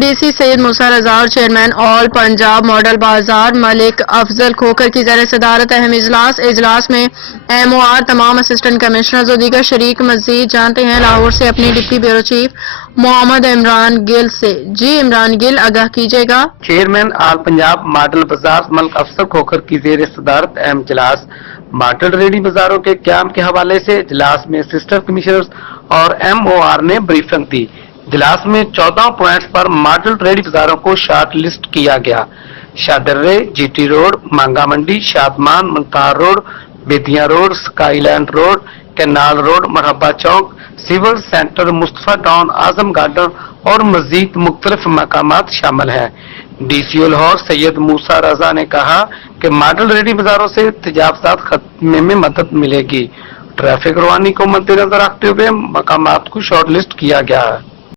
D C سید موسیٰ رضا اور chairman آل Punjab model بازار ملک افضل کھوکھر کی زیر صدارت اہم اجلاس میں ایم او آر تمام اسسٹنٹ کمشنرز اور دیگر شریک مزید جانتے ہیں لاہور سے اپنے ڈپٹی بیورو چیف محمد عمران گل سے۔ جی عمران گل آگاہ کیجیے گا۔ چیئرمین آل پنجاب ماڈل بازار ملک افضل کھوکھر کی زیر صدارت اہم اجلاس ماڈل ریڈی بازاروں کے قیام کے حوالے سے اجلاس میں اسسٹنٹ کمشنرز اور ایم او آر نے بریفنگ دی۔ اجلاس میں 14 پوائنٹس پر ماڈل ریڈی بازاروں کو شارٹ لسٹ کیا گیا۔ شادرے، جی ٹی روڈ، مانگا منڈی، شادمان، منتار road, Bedian road, sky land road, canal road, Marhaba Chowk, civil centre, Mustafa town, Azam garden اور مزید مختلف مقامات شامل ہیں۔ ڈی سی لاہور سید موسیٰ رضا نے کہا کہ ماڈل ریڈی بازاروں سے تجاوزات خاتمے میں مدد ملے گی۔ ٹریفک روانی کو مد نظر رکھتے ہوئے مقامات کو شارٹ لسٹ کیا گیا ہے۔